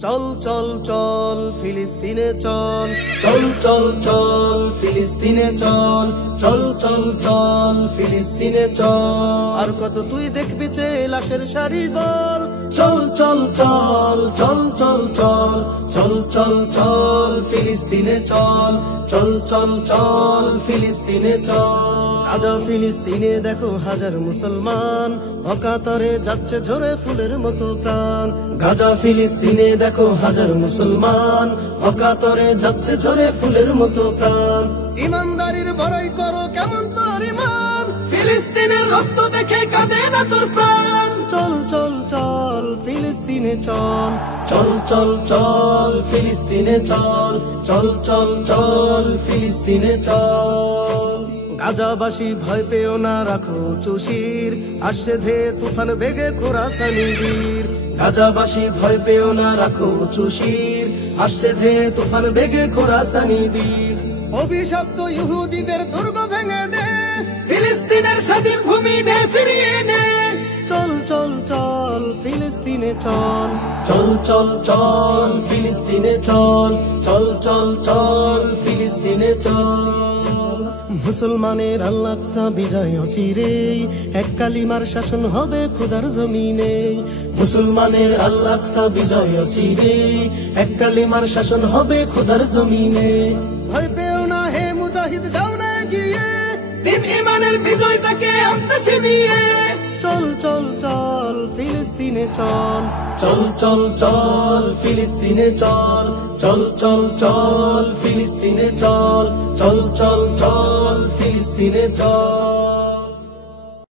চল চল চল ফিলিস্তিনে চল, চল চল চল ফিলিস্তিনে চল, চল চল চল ফিলিস্তিনে চল। আর কত তুই দেখবি যে লাশের সারি বল, চল চল চল চল চল চল, চল চল চল ফিলিস্তিনে চল, চল চল চল ফিলিস্তিনে চল। গাজা ফিলিস্তিনে দেখো হাজার মুসলমান, অকাতরে যাচ্ছে ঝরে ফুলের মতো প্রাণ। গাজা ফিলিস্তিনে দেখো হাজার মুসলমান, অকাতরে যাচ্ছে ঝরে ফুলের মতো প্রাণ। ইমানদারির বড়াই করো কেমন তোর ইমান, ফিলিস্তিনের রক্ত দেখে কাঁদে না তোর প্রাণ। চল চল চল ফিলিস্তিনে চল, চল চল চল ফিলিস্তিনে চল, চল চল চল ফিলিস্তিনে চল। গাজাবাসী ভয় পেও না, রাখো চুশির, আসছে ধে তুফান বেগে খোরাসানি বীর। গাজাবাসী ভয় পেও না, রাখো চুশির, আসছে ধে তুফান বেগে খোরাসানি বীর। অভিশপ্ত ইহুদিদের দুর্গ ভেঙে দে, ফিলিস্তিনের স্বাধীন ভূমি দে ফিরিয়ে দে। চল চল চল ফিলিস্তিনে চল, চল চল চল ফিলিস্তিনে চল, চল চল চল ফিলিস্তিনে চল। মুসলমানের আল-আকসা বিজয় অচিরে, এক কালিমার শাসন হবে খোদার জমিনে। মুসলমানের আল-আকসা বিজয় অচিরে, এক কালিমার শাসন হবে খোদার জমিনে। ভয় পেও না হে মুজাহিদ, যাও না গিয়ে, দিন ইমানের বিজয়টাকে আনতেছে নিয়ে। চল চল চল ফিলিস্তিনে চল, চল চল চল ফিলিস্তিনে চল, চল চল চল ফিলিস্তিনে চল, চল চল চল ফিলিস্তিনে চল।